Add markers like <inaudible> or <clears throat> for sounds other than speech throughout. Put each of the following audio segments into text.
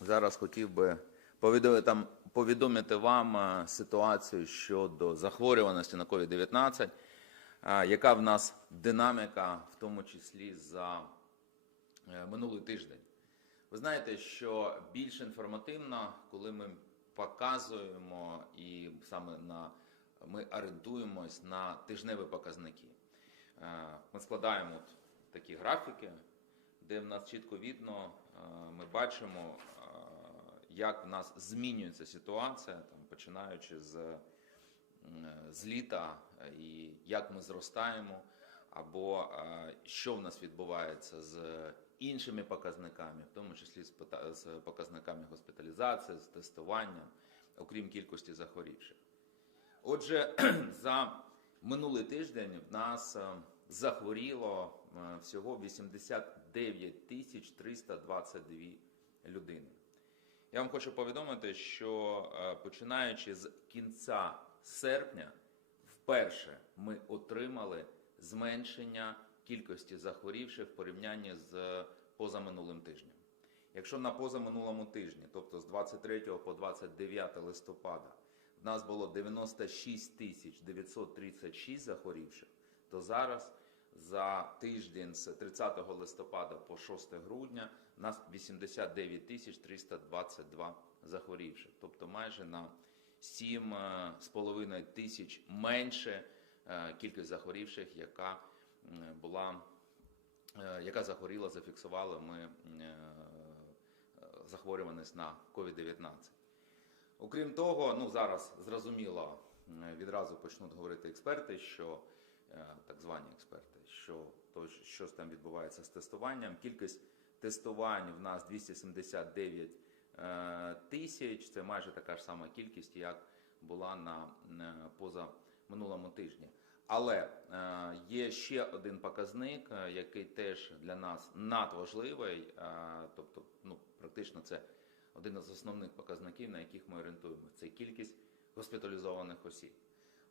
Зараз хотів би повідомити, вам е, ситуацію щодо захворюваності на COVID-19, е, яка в нас динаміка, в тому числі за е, минулий тиждень. Ви знаєте, що більш інформативно, коли ми показуємо і саме на ми орієнтуємось на тижневі показники. Ми складаємо такі графіки, де в нас чітко видно, е, ми бачимо, е, як в нас змінюється ситуація, там, починаючи з, з літа, е, і як ми зростаємо, або е, що в нас відбувається з іншими показниками, в тому числі з показниками госпіталізації, з тестуванням, окрім кількості захворівших. Отже, <clears throat> за минулий тиждень в нас е, захворіло е, всього 89 тисяч 322 людини. Я вам хочу повідомити, що е, починаючи з кінця серпня, вперше ми отримали зменшення кількості захворівших в порівнянні з позаминулим тижнем. Якщо на позаминулому тижні, тобто з 23 по 29 листопада, в нас було 96 тисяч 936 захворівших, то зараз за тиждень з 30 листопада по 6 грудня в нас 89 тисяч 322 захворівших, тобто майже на 7,5 тисяч менше е, кількість захворівших, яка була, е, яка захворіла, зафіксували ми е, е, захворюваність на COVID-19. Окрім того, ну зараз зрозуміло, відразу почнуть говорити експерти, що е, так звані експерти, що то, що там відбувається з тестуванням. Кількість тестувань в нас 279 е, тисяч. Це майже така ж сама кількість, як була на е, поза минулому тижні. Але е, є ще один показник, е, який теж для нас надважливий, е, тобто, ну практично це один із основних показників, на яких ми орієнтуємося. Це кількість госпіталізованих осіб.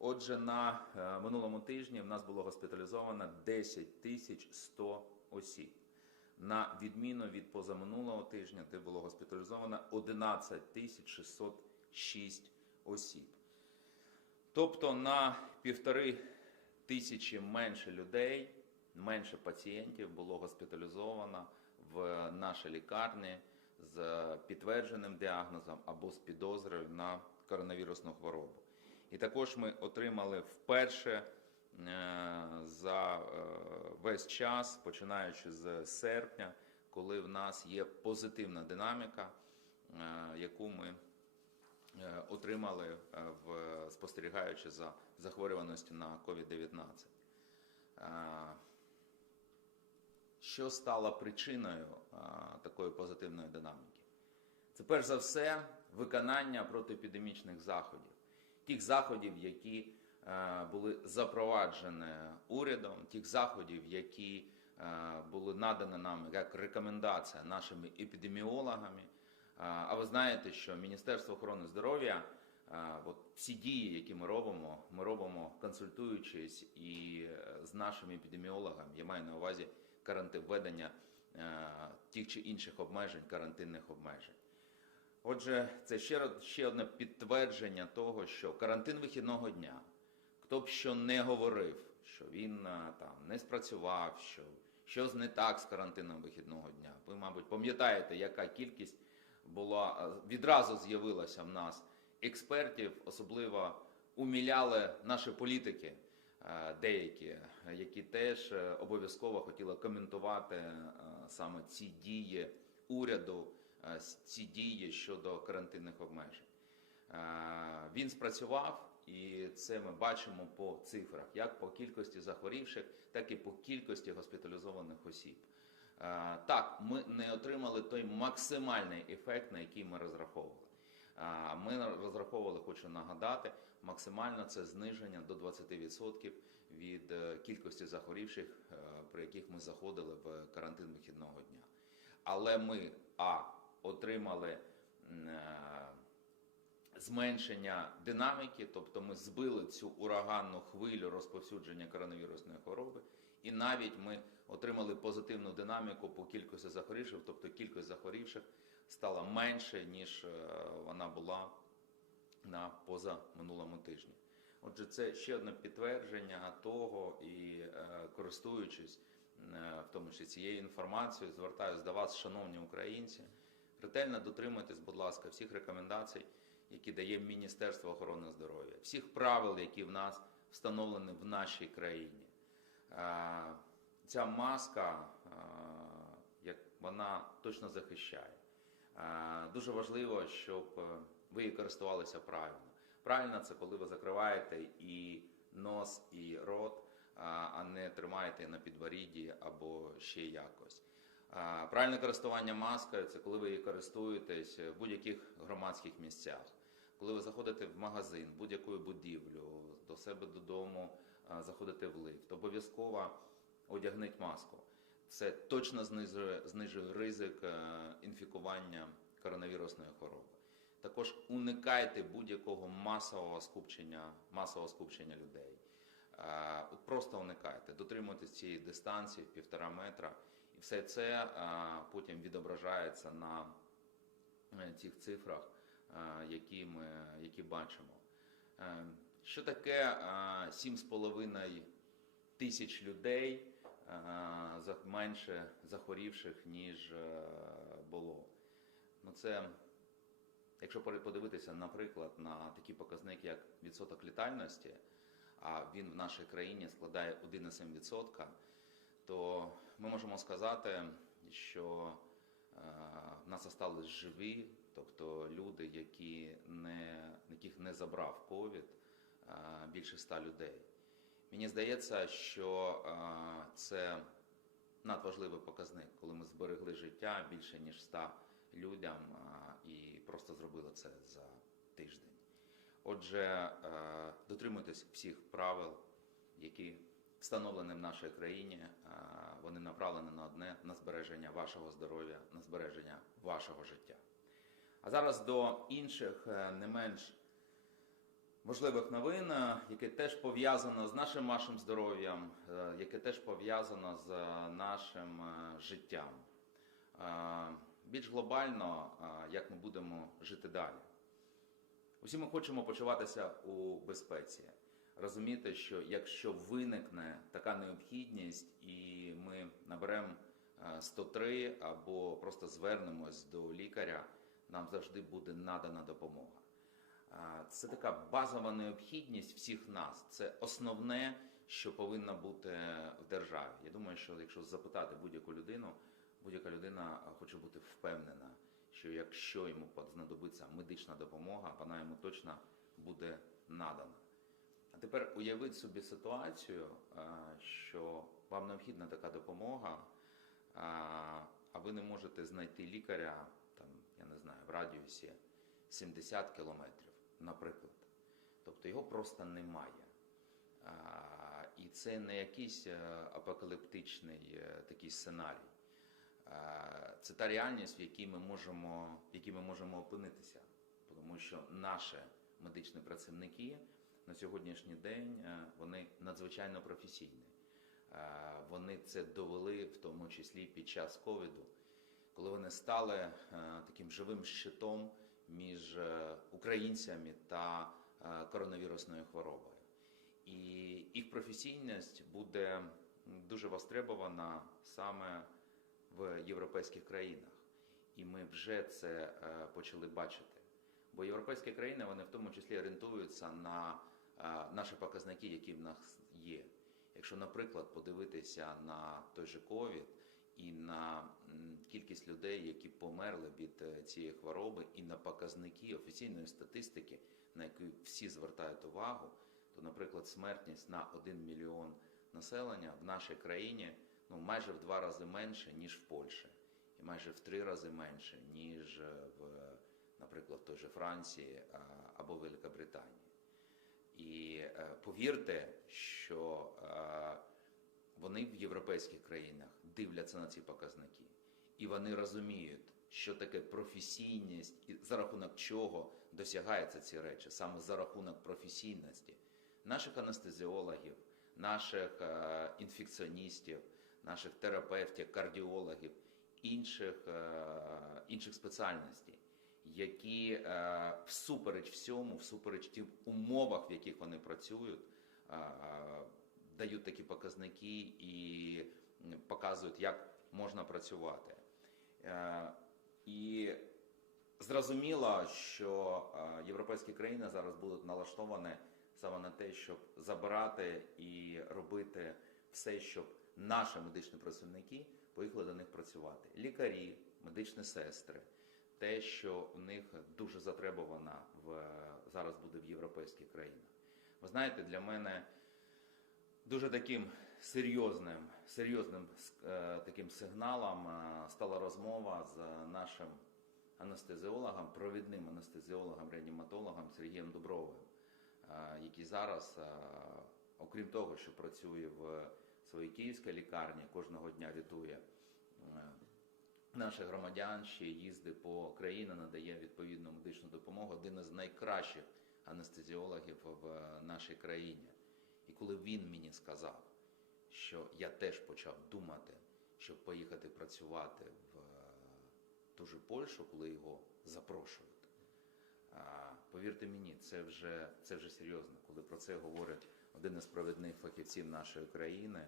Отже, на е, минулому тижні в нас було госпіталізовано 10 тисяч 100 осіб. На відміну від позаминулого тижня, де було госпіталізовано 11 тисяч 606 осіб. Тобто на півтори тисячі менше людей, менше пацієнтів було госпіталізовано в нашій лікарні з підтвердженим діагнозом або з підозрою на коронавірусну хворобу. І також ми отримали вперше е, за е, весь час, починаючи з серпня, коли в нас є позитивна динаміка, е, яку ми отримали в спостерігаючи за захворюваністю на COVID-19. Е, Що стало причиною такої позитивної динаміки? Це перш за все виконання протиепідемічних заходів, тих заходів, які е, були запроваджені урядом, тих заходів, які е, були надані нам як рекомендація нашими епідеміологами. Е, А ви знаєте, що Міністерство охорони здоров'я, от всі дії, які ми робимо, ми робимо консультуючись і з нашими епідеміологами. Я маю на увазі карантин введення тих чи інших обмежень, карантинних обмежень. Отже, це ще, раз- ще одне підтвердження того, що карантин вихідного дня, хто б що не говорив, що він там не спрацював, що щось не так з карантином вихідного дня. Ви, мабуть, пам'ятаєте, яка кількість була відразу з'явилася в нас експертів, особливо уміляли наші політики. Деякі, які теж е, обов'язково хотіли коментувати саме ці дії уряду, ці дії щодо карантинних обмежень. Е, Він спрацював, і це ми бачимо по цифрах, як по кількості захворівших, так і по кількості госпіталізованих осіб. Е, Так, ми не отримали той максимальний ефект, на який ми розраховували. Ми розраховували, хочу нагадати, максимально це зниження до 20% від е, кількості захворівших, е, при яких ми заходили в карантин вихідного дня. Але ми а отримали е, зменшення динаміки, тобто ми збили цю ураганну хвилю розповсюдження коронавірусної хвороби. І навіть ми отримали позитивну динаміку по кількості захворівших, тобто кількість захворівших стала менше, ніж е, вона була на позаминулому тижні. Отже, це ще одне підтвердження того, і е, користуючись в тому числі цією інформацією, звертаюся до вас, шановні українці, ретельно дотримуйтесь, будь ласка, всіх рекомендацій, які дає Міністерство охорони здоров'я, всіх правил, які в нас встановлені в нашій країні. Е, Ця маска, е, як вона точно захищає. Е, Дуже важливо, щоб ви її користувалися правильно. Правильно, це коли ви закриваєте і нос, і рот, а не тримаєте на підборідді або ще якось. Правильне користування маскою це коли ви її користуєтесь в будь-яких громадських місцях. Коли ви заходите в магазин, будь-яку будівлю, до себе додому заходите в лифт, обов'язково одягніть маску. Це точно знижує, знижує ризик е, інфікування коронавірусною хворобою. Також уникайте будь-якого масового скупчення, масового скупчення людей. Е, просто уникайте, дотримуйтесь цієї дистанції півтора метра, все це е, потім відображається на е, цих цифрах, е, які ми які бачимо. Е, Що таке е, 7,5 тисяч людей е, менше захворівших, ніж е, було? Ну, це Якщо подивитися, наприклад, на такі показники, як відсоток літальності, а він в нашій країні складає 1,7%, то ми можемо сказати, що е, в нас остались живі, тобто люди, які не, яких не забрав ковід, е, більше ста людей. Мені здається, що е, це надважливий показник, коли ми зберегли життя більше ніж 100 людям і просто зробили це за тиждень. Отже, дотримуйтесь всіх правил, які встановлені в нашій країні. Е, Вони направлені на одне на збереження вашого здоров'я, на збереження вашого життя. А зараз до інших е, не менш важливих новин, е, яке теж пов'язано з нашим вашим здоров'ям, яке теж пов'язано з нашим життям. Більш глобально, як ми будемо жити далі. Усі ми хочемо почуватися у безпеці, розуміти, що якщо виникне така необхідність, і ми наберемо е, 103 або просто звернемось до лікаря, нам завжди буде надана допомога. Е, Це така базова необхідність всіх нас. Це основне, що повинно бути в державі. Я думаю, що якщо запитати будь-яку людину, будь-яка людина хоче бути впевнена, що якщо йому знадобиться медична допомога, вона йому точно буде надана. Тепер уявіть собі ситуацію, що вам необхідна така допомога, а ви не можете знайти лікаря, там, я не знаю, в радіусі 70 кілометрів, наприклад. Тобто його просто немає. І це не якийсь е, апокаліптичний е, такий сценарій. Це та реальність, в якій ми можемо, в якій ми можемо опинитися. Тому що наші медичні працівники на сьогоднішній день е, вони надзвичайно професійні. Е, Вони це довели в тому числі під час ковіду, коли вони стали е, таким живим щитом між українцями та коронавірусною хворобою. І їх професійність буде дуже востребована саме в європейських країнах. І ми вже це почали бачити. Бо європейські країни вони в тому числі орієнтуються на наші показники, які в нас є. Якщо, наприклад, подивитися на той же ковід і на кількість людей, які померли від е, цієї хвороби, і на показники офіційної статистики, на які всі звертають увагу, то, наприклад, смертність на 1 мільйон населення в нашій країні ну, майже в два рази менше, ніж в Польщі, і майже в три рази менше, ніж е, в, наприклад, в той же Франції або Великобританії. І е, повірте, що е, вони в європейських країнах дивляться на ці показники, і вони розуміють, що таке професійність, і за рахунок чого досягаються ці речі, саме за рахунок професійності. Наших анестезіологів, наших е, інфекціоністів, наших терапевтів, кардіологів, інших, інших спеціальностей, які е, всупереч всьому, всупереч тим умовах, в яких вони працюють, е, дають такі показники і показують, як можна працювати. Е, І зрозуміло, що е, європейські країни зараз будуть налаштовані саме на те, щоб забирати і робити все, щоб наші медичні працівники поїхали до них працювати. Лікарі, медичні сестри, те, що в них дуже затребувано в зараз буде в європейських країнах. Ви знаєте, для мене дуже таким серйозним, серйозним е, таким сигналом е, стала розмова з нашим анестезіологом, провідним анестезіологом, реаніматологом Сергієм Дубровим, е, який зараз, окрім того, що працює в своїй київській лікарні, кожного дня рятує наших громадян, ще їздить по країні, надає відповідну медичну допомогу. Один із найкращих анестезіологів в нашій країні. І коли він мені сказав, що я теж почав думати, щоб поїхати працювати в е, ту же Польщу, коли його запрошують. Повірте мені, це вже, це вже серйозно, коли про це говорить один із провідних фахівців нашої країни,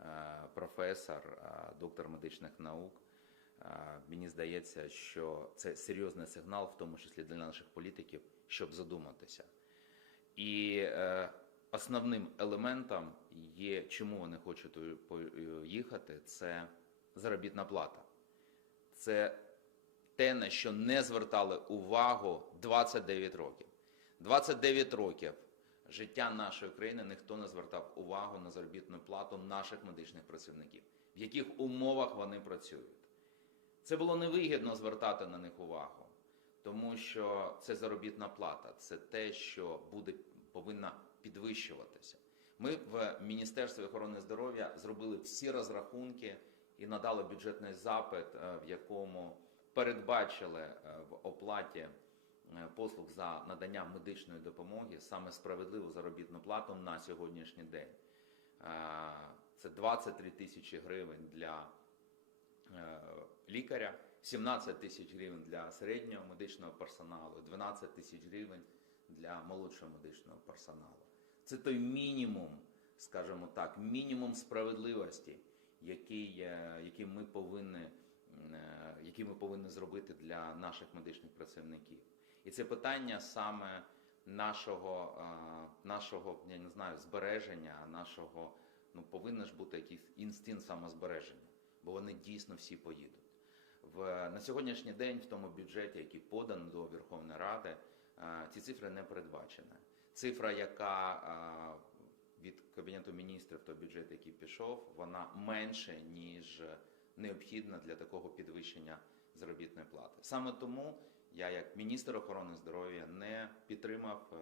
е, професор, е, доктор медичних наук. Е, Мені здається, що це серйозний сигнал, в тому числі для наших політиків, щоб задуматися. І е, основним елементом є, чому вони хочуть у- поїхати, це заробітна плата. Це те, на що не звертали увагу 29 років. 29 років життя нашої країни ніхто не звертав увагу на заробітну плату наших медичних працівників, в яких умовах вони працюють. Це було невигідно звертати на них увагу, тому що це заробітна плата, це те, що буде повинна підвищуватися. Ми в Міністерстві охорони здоров'я зробили всі розрахунки і надали бюджетний запит, е, в якому передбачили е, в оплаті е, послуг за надання медичної допомоги саме справедливу заробітну плату на сьогоднішній день. Це 23 тисячі гривень для лікаря, 17 тисяч гривень для середнього медичного персоналу, 12 тисяч гривень для молодшого медичного персоналу. Це той мінімум, скажімо так, мінімум справедливості, який, е, який, ми повинні, е, який ми повинні зробити для наших медичних працівників. І це питання саме нашого, е, нашого я не знаю, збереження, нашого ну повинен ж бути якийсь інстинкт самозбереження, бо вони дійсно всі поїдуть. В на сьогоднішній день в тому бюджеті, який поданий до Верховної Ради, е, ці цифри не передбачені. Цифра, яка е, від Кабінету міністрів, той бюджет, який пішов, вона менше, ніж необхідна для такого підвищення заробітної плати. Саме тому я, як міністр охорони здоров'я, не підтримав е,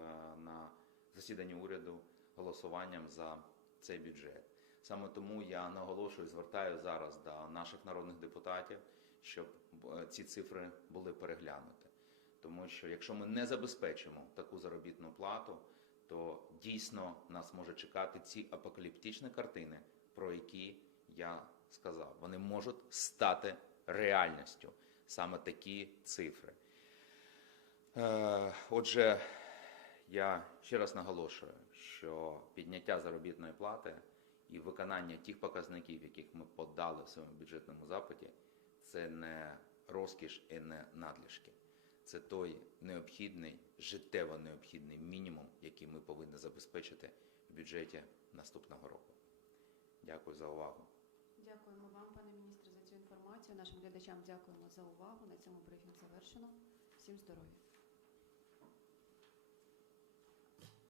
на засіданні уряду голосуванням за цей бюджет. Саме тому я наголошую, звертаю зараз до наших народних депутатів, щоб е, ці цифри були переглянуті. Тому що якщо ми не забезпечимо таку заробітну плату, то дійсно нас може чекати ці апокаліптичні картини, про які я сказав. Вони можуть стати реальністю, саме такі цифри. Е, Отже, я ще раз наголошую, що підняття заробітної плати і виконання тих показників, яких ми подали в своєму бюджетному запиті, це не розкіш і не надлишки. Це той необхідний, життєво необхідний мінімум, який ми повинні забезпечити в бюджеті наступного року. Дякую за увагу. Дякуємо вам, пане міністре, за цю інформацію. Нашим глядачам дякуємо за увагу. На цьому брифінг завершено. Всім здоров'я.